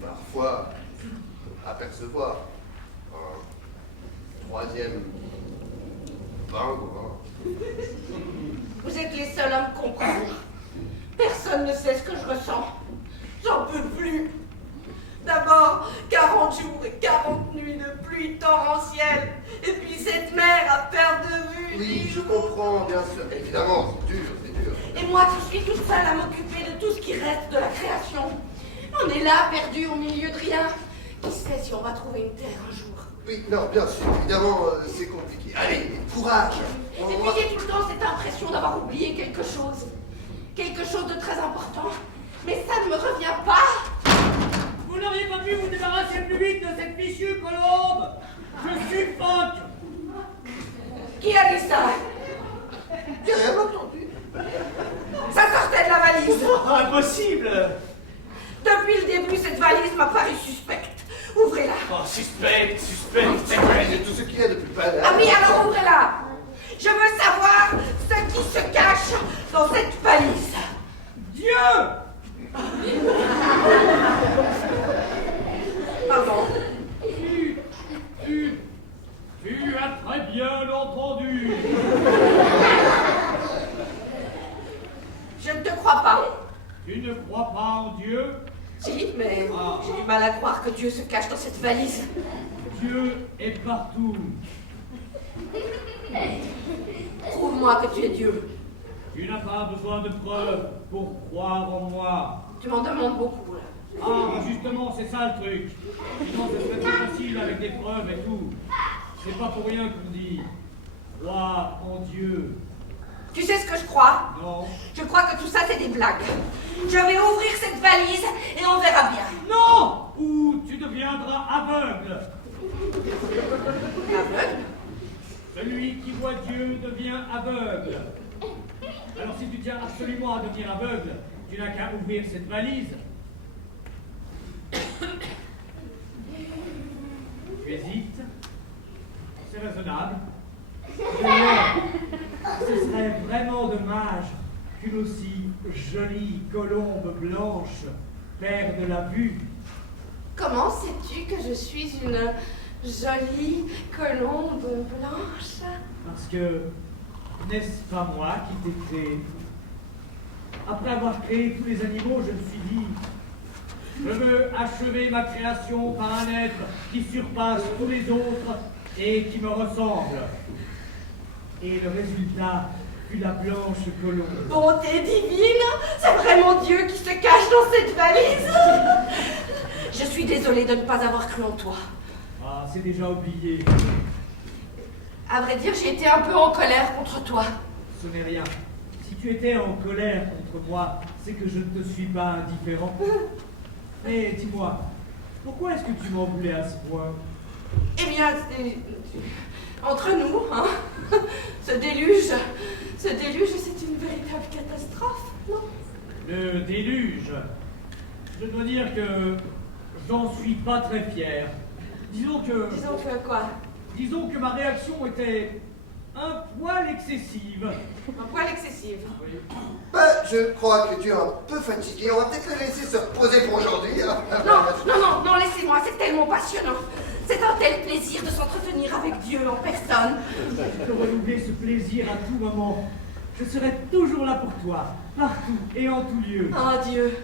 parfois apercevoir un troisième pingouin. Vous êtes les seuls à me comprendre. Personne ne sait ce que je ressens. J'en peux plus. D'abord, 40 jours et 40 nuits de pluie torrentielle. Et puis cette mer à perte de vue. Oui, je comprends, bien sûr. Évidemment, c'est dur, c'est dur. Et moi qui suis toute seule à m'occuper de tout ce qui reste de la création. On est là, perdus au milieu de rien. Qui sait si on va trouver une terre un jour? Oui, non, bien sûr, évidemment, c'est compliqué. Allez, courage. Et puis j'ai tout le temps cette impression d'avoir oublié quelque chose. Quelque chose de très important. Mais ça ne me revient pas. Vous n'auriez pas pu vous débarrasser plus vite de cette fichue colombe. Je suffoque. Qui a dit ça? J'ai rien entendu. Ça sortait de la valise. valise. Impossible! Depuis le début, cette valise m'a paru suspecte. Ouvrez-la. Oh, suspect. C'est tout ce qu'il y a de plus banal. Ah oui, alors ouvrez-la. Je veux savoir ce qui se cache dans cette valise. Dieu! Pardon. Tu as très bien entendu. Je ne te crois pas. Tu ne crois pas en Dieu? Si, mais j'ai du mal à croire que Dieu se cache dans cette valise. Dieu est partout. Prouve-moi que tu es Dieu. Tu n'as pas besoin de preuves pour croire en moi. Tu m'en demandes beaucoup, là. Ah, justement, c'est ça le truc. Sinon, ce serait plus facile avec des preuves et tout. C'est pas pour rien qu'on dit croire en Dieu. Tu sais ce que je crois? Non. Je crois que tout ça, c'est des blagues. Je vais ouvrir cette valise et on verra bien. Non! Ou tu deviendras aveugle. Aveugle? Celui qui voit Dieu devient aveugle. Alors si tu tiens absolument à devenir aveugle, tu n'as qu'à ouvrir cette valise. Tu hésites. C'est raisonnable. D'ailleurs, ce serait vraiment dommage qu'une aussi jolie colombe blanche perde la vue. Comment sais-tu que je suis une jolie colombe blanche? Parce que, n'est-ce pas moi qui t'ai créé? Après avoir créé tous les animaux, je me suis dit, je veux achever ma création par un être qui surpasse tous les autres et qui me ressemble. Et le résultat fut la blanche colombe. Bonté divine, c'est vraiment Dieu qui se cache dans cette valise. Je suis désolée de ne pas avoir cru en toi. Ah, c'est déjà oublié. À vrai dire, j'ai été un peu en colère contre toi. Ce n'est rien. Si tu étais en colère contre moi, c'est que je ne te suis pas indifférent. Mais dis-moi, pourquoi est-ce que tu m'en voulais à ce point? Eh bien, entre nous, hein, ce déluge, c'est une véritable catastrophe, non? Le déluge. Je dois dire que j'en suis pas très fier. Disons que Quoi? Disons que ma réaction était un poil excessive. Un poil excessif. Oui. Bah, je crois que tu es un peu fatigué. On va peut-être le laisser se reposer pour aujourd'hui. Hein. Non, laissez-moi, c'est tellement passionnant. C'est un tel plaisir de s'entretenir avec Dieu en personne. Je peux renouveler ce plaisir à tout moment. Je serai toujours là pour toi, partout et en tout lieu. Oh Dieu,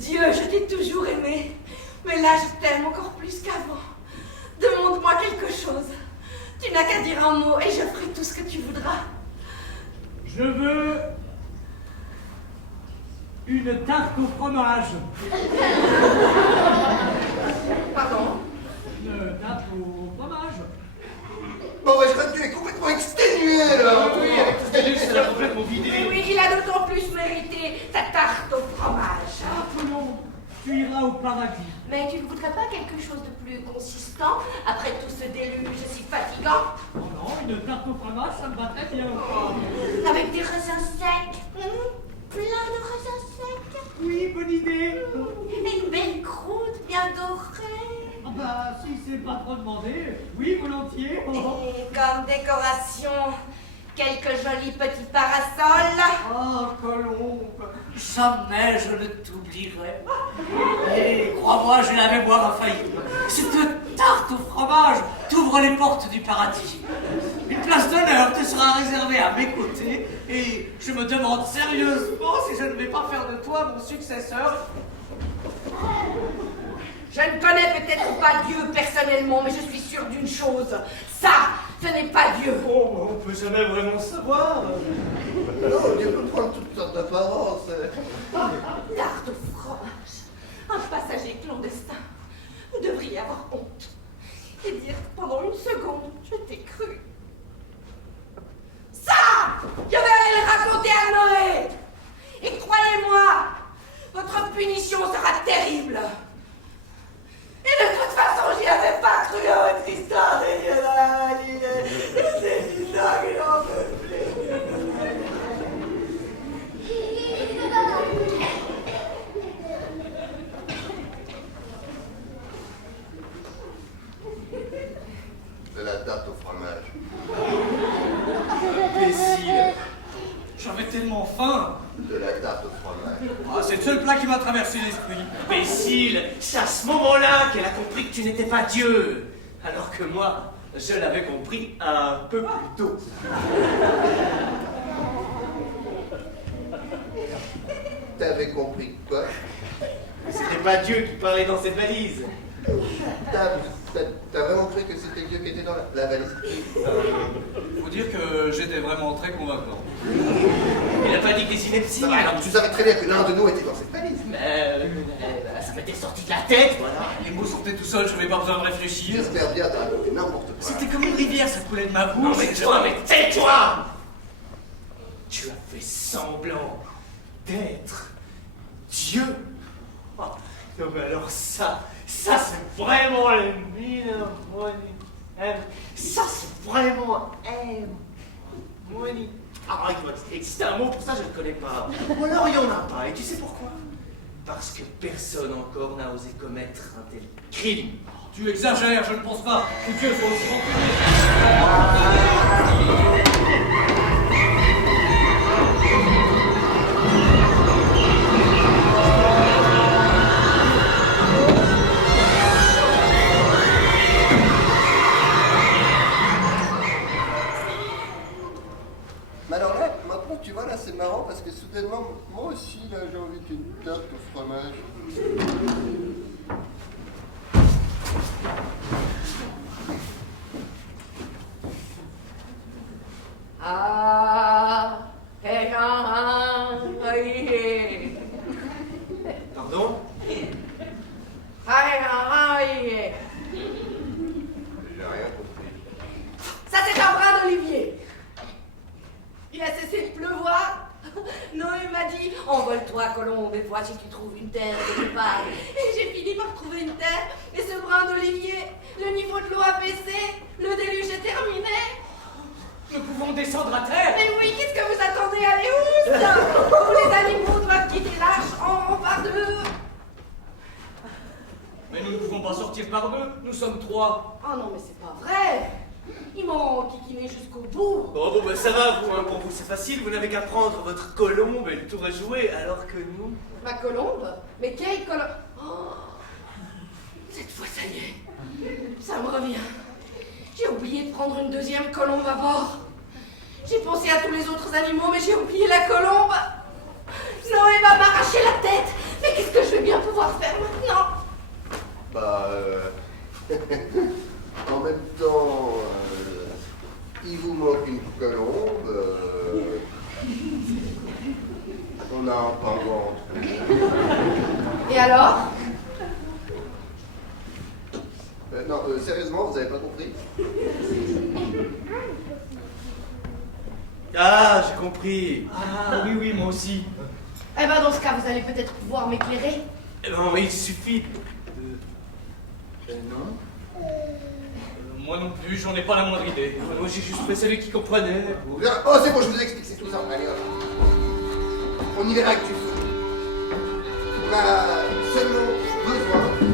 je t'ai toujours aimé. Mais là, je t'aime encore plus qu'avant. Demande-moi quelque chose. Tu n'as qu'à dire un mot et je ferai tout ce que tu voudras. Je veux une tarte au fromage. Pardon? Une tarte au fromage. Bon, ouais, je crois que tu es complètement exténué, là. Oui, avec tout ce déluge, ça l'a complètement vidé. Oui, il a d'autant plus mérité sa tarte au fromage. Ah, Colombe, tu iras au paradis. Mais tu ne voudrais pas quelque chose de plus consistant après tout ce déluge si fatigant? Oh non, une tarte au fromage, ça me va très bien. Avec des raisins secs. Plein de raisins secs. Oui, bonne idée. Et une belle croûte bien dorée. Ah bah, si c'est pas trop demandé, oui, volontiers. Et comme décoration, quelques jolis petits parasols. Oh, Colombe, jamais je ne t'oublierai. Et crois-moi, j'ai la mémoire infaillible. Cette tarte au fromage t'ouvre les portes du paradis. Une place d'honneur te sera réservée à mes côtés et je me demande sérieusement si je ne vais pas faire de toi mon successeur. Je ne connais peut-être pas Dieu personnellement, mais je suis sûre d'une chose. Ça, ce n'est pas Dieu. Oh, on peut jamais vraiment savoir. Non, Dieu peut prendre toutes sortes d'apparences. Tarte au fromage. Un passager clandestin. Vous devriez avoir honte. Et dire que pendant une seconde, je t'ai cru. Ça, je vais aller le raconter à Noé. Et croyez-moi, votre punition sera terrible. Et de toute façon, j'y avais pas cru à votre histoire de Dieu dans la vallée. C'est une langue, j'en peux plus. Ah, c'est le seul plat qui m'a traversé l'esprit. Imbécile, c'est à ce moment-là qu'elle a compris que tu n'étais pas Dieu. Alors que moi, je l'avais compris un peu plus tôt. T'avais compris quoi? C'était pas Dieu qui parlait dans cette valise. T'as vraiment cru que c'était Dieu qui était dans la valise? Faut dire que j'étais vraiment très convaincant. Il n'a pas dit des inepties. Alors tu savais très bien que l'un de nous était dans cette valise. Mais ça m'était sorti de la tête, voilà. Les mots sortaient tout seuls, je n'avais pas besoin de réfléchir. J'espère bien t'as raconté n'importe quoi. C'était comme une rivière, ça coulait de ma bouche. Non mais toi, mais tais-toi! Tu as fait semblant d'être Dieu. Oh, non mais alors ça c'est vraiment le mine. Ça c'est vraiment money. Ah, il doit exister un mot pour ça, je ne connais pas. Ou alors il n'y en a pas, et tu sais pourquoi? Parce que personne encore n'a osé commettre un tel crime. Tu exagères, je ne pense pas que Dieu soit aussi rancunier. Mais alors là, maintenant tu vois, là c'est marrant parce que soudainement, moi aussi là j'ai envie d'une tarte au fromage. Ah, Pardon? J'ai rien compris. Ça, c'est un brin d'olivier. Il a cessé de pleuvoir. Noé m'a dit, envole-toi, colombe, et vois si tu trouves une terre quelque part. Et j'ai fini par trouver une terre, et ce brin d'olivier, le niveau de l'eau a baissé, le déluge est terminé. Nous pouvons descendre à terre. Mais oui, qu'est-ce que vous attendez? Allez, oust! Tous les animaux doivent quitter l'arche en par deux. Mais nous ne pouvons pas sortir par deux, nous sommes trois. Oh non, mais c'est pas vrai. Ils m'ont kikiné jusqu'au bout. Bon, bah ça va, vous, hein, pour vous c'est facile, vous n'avez qu'à prendre votre colombe et le tour est joué, alors que nous... Ma colombe? Mais quelle colombe? Oh, cette fois, ça y est. Ça me revient. J'ai oublié de prendre une deuxième colombe à bord. J'ai pensé à tous les autres animaux, mais j'ai oublié la colombe. Noé va m'arracher la tête. Mais qu'est-ce que je vais bien pouvoir faire maintenant? Bah, en même temps, il vous manque une colombe, on a un pingouin entre nous. Et alors? Non, sérieusement, vous avez pas compris? Ah, j'ai compris. Ah oui, oui, moi aussi. Eh ben, dans ce cas, vous allez peut-être pouvoir m'éclairer. Eh ben, il suffit de... non? Moi non plus, j'en ai pas la moindre idée. Moi j'ai juste pris celui qui comprenait. Oh, c'est bon, je vous explique, c'est tout ça. Allez, hop. On y verra que tu fous. On a seulement besoin de...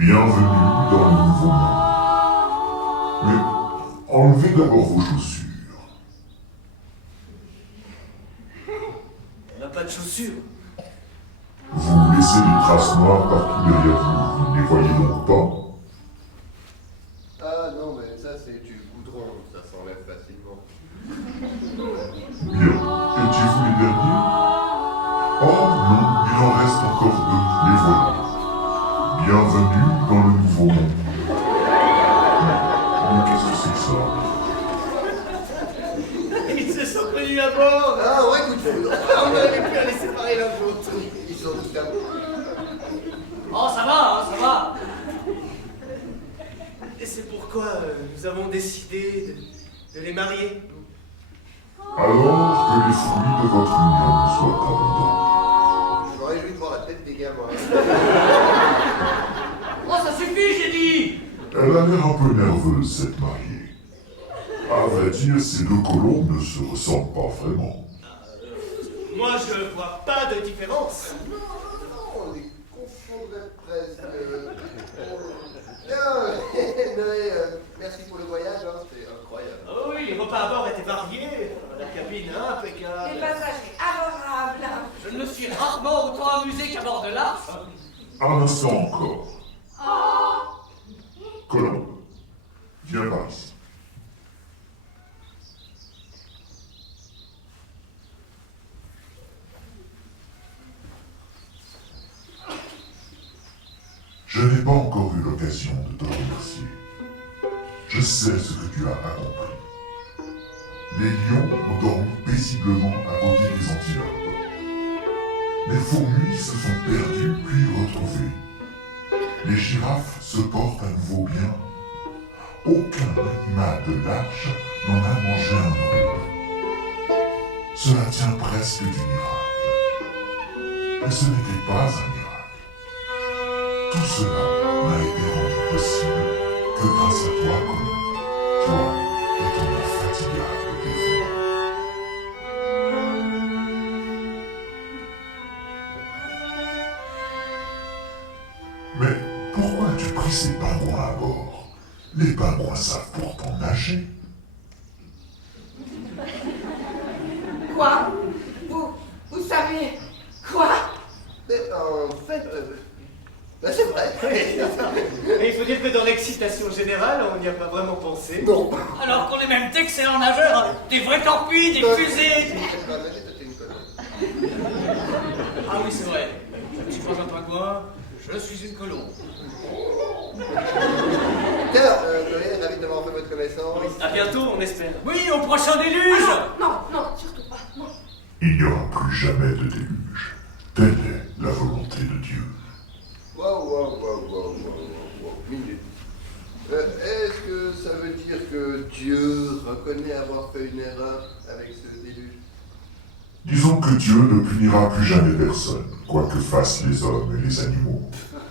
Bienvenue dans le nouveau monde. Mais enlevez d'abord vos chaussures. On n'a pas de chaussures. Vous laissez des traces noires partout derrière vous. Vous ne les voyez donc pas. Ah non, mais ça c'est du goudron, ça s'enlève facilement. Bien. Étiez-vous les derniers? Oh non, il en reste encore deux. Les voilà. Bienvenue dans le nouveau monde. Mais qu'est-ce que c'est que ça? Ils se sont connus à bord. Ah ouais, coup de foudre. Ah, on aurait pu aller séparer l'un de l'autre. Ils sont tous là. Oh, ça va, hein, ça va. Et c'est pourquoi nous avons décidé de les marier. Alors que les fruits de votre union soient abondants. Je me réjouis de voir la tête des gamins. Oh, ça suffit, j'ai dit. Elle a l'air un peu nerveuse, cette mariée. À vrai dire, ces deux colons ne se ressemblent pas vraiment. Moi, je vois pas de différence. Non, on les confondrait presque. Bien, Noé, merci pour le voyage, hein, c'était incroyable. Oh oui, les repas à bord étaient variés. La cabine impeccable. Les passagers adorables. Je ne me suis rarement autant amusé qu'à bord de l'Arche. Un instant encore. Colombe, viens par ici. Je n'ai pas encore eu l'occasion de te remercier. Je sais ce que tu as accompli. Les lions ont dormi paisiblement à côté des antilopes. Les fourmis se sont perdues puis retrouvées. Les girafes se portent à nouveau bien. Aucun animal de l'arche n'en a mangé un autre. Cela tient presque du miracle. Mais ce n'était pas un miracle. Tout cela n'a été rendu possible que grâce à toi, Colombe. Toi et ton infatigable dévouement. Mais pourquoi as-tu pris ces pingouins à bord? Les pingouins savent pourtant nager. Quoi? Vous savez quoi? Mais en fait, ben, c'est vrai. Et il faut dire que dans l'excitation générale, on n'y a pas vraiment pensé. Non. Alors qu'on est même d'excellents nageurs, hein. Des vrais torpilles, des fusées. C'est pas nager, toi, t'es une conne. Ah oui, c'est vrai. Je ne suis pas un pingouin, je suis une colombe. Tiens, Noé, ravi d'avoir fait votre connaissance. À bientôt, on espère. Oui, au prochain déluge. Non, surtout pas. Non. Il n'y aura plus jamais de déluge. Telle est la volonté de Dieu. Wow. Minute. Est-ce que ça veut dire que Dieu reconnaît avoir fait une erreur avec ce déluge? Disons que Dieu ne punira plus jamais personne, quoi que fassent les hommes et les animaux.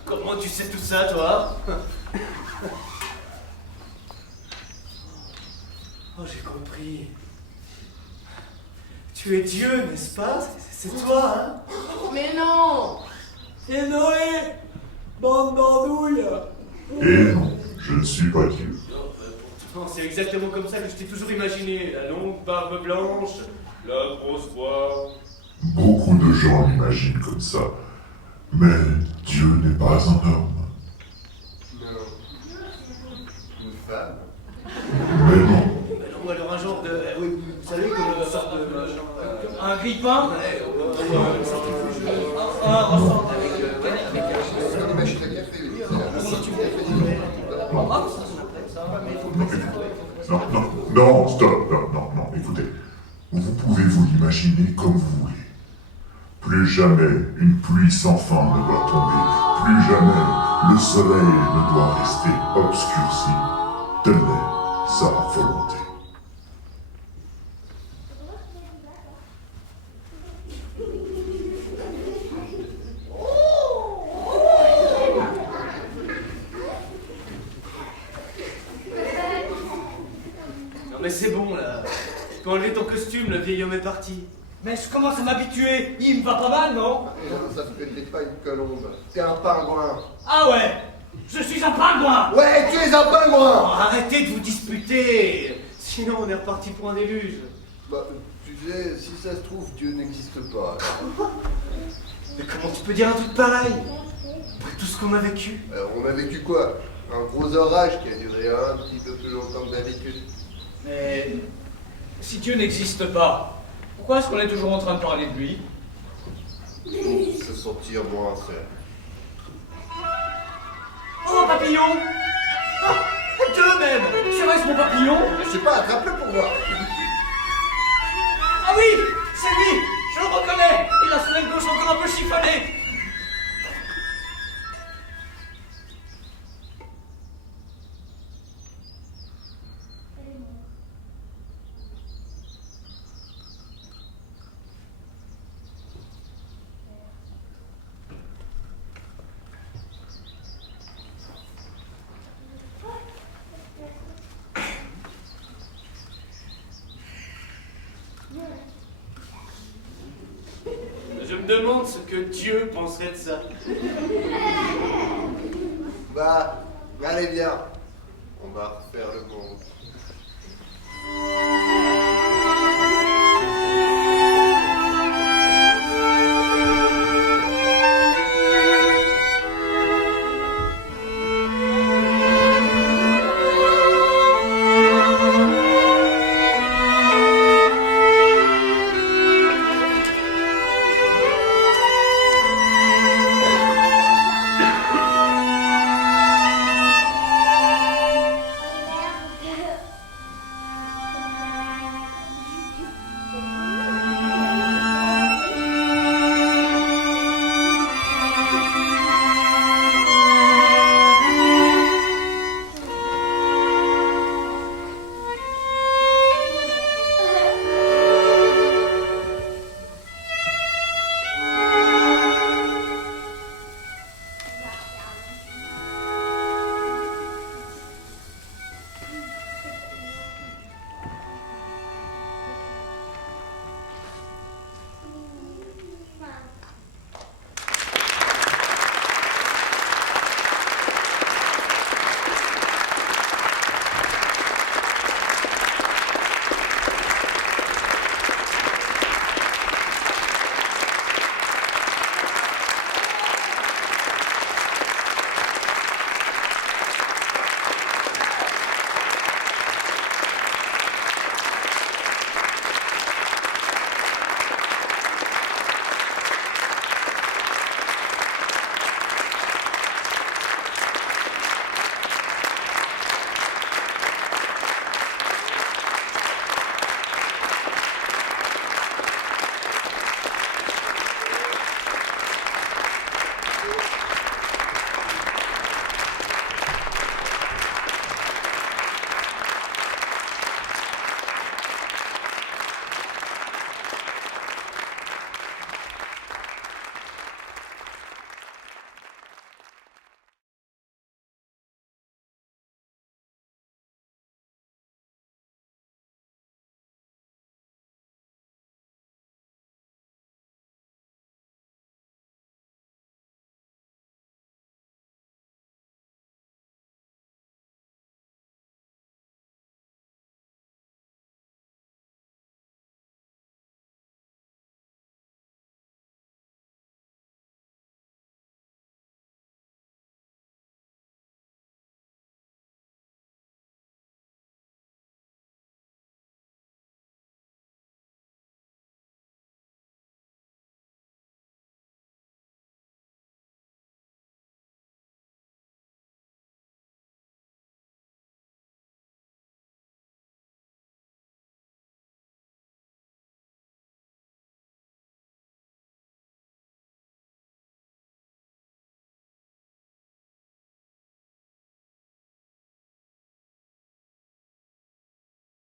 Comment tu sais tout ça, toi? Oh, j'ai compris. Tu es Dieu, n'est-ce pas? C'est toi, hein? Mais non! Et Noé, bande d'andouilles. Et non, je ne suis pas Dieu. Non, c'est exactement comme ça que je t'ai toujours imaginé. La longue barbe blanche, la grosse voix. Beaucoup de gens l'imaginent comme ça, mais Dieu n'est pas un homme. Non. Une femme? Mais non, Ou alors un genre de... oui, vous savez, comme une sorte de... Un grippin une sorte de... Un ressort Une machine à café, oui. non, stop, non, écoutez. Vous pouvez vous l'imaginer comme vous voulez. Plus jamais une pluie sans fin ne doit tomber. Plus jamais le soleil ne doit rester obscurci. Telle est sa volonté. Non mais c'est bon, là. Tu peux enlever ton costume, le vieil homme est parti. Mais je commence à m'habituer, il me va pas mal, non? Non, ça fait que t'es pas une colombe. T'es un pingouin. Ah ouais? Je suis un pingouin. Ouais, tu es un Oh, pingouin. arrêtez de vous disputer. Sinon, on est reparti pour un déluge. Bah, tu sais, si ça se trouve, Dieu n'existe pas. Mais comment tu peux dire un truc pareil? Après tout ce qu'on a vécu. Alors, on a vécu quoi? Un gros orage qui a duré un petit peu plus longtemps que d'habitude. Mais si Dieu n'existe pas, pourquoi est-ce qu'on est toujours en train de parler de lui? Pour se sentir moins seul. Oh, papillon! Ah, deux même! Serait-ce mon papillon? Je sais pas, attrape-le pour voir. Ah oui! C'est lui! Je le reconnais! Il a son aile gauche encore un peu chiffonnée! Je me demande ce que Dieu penserait de ça. Bah, allez, viens. On va refaire le monde.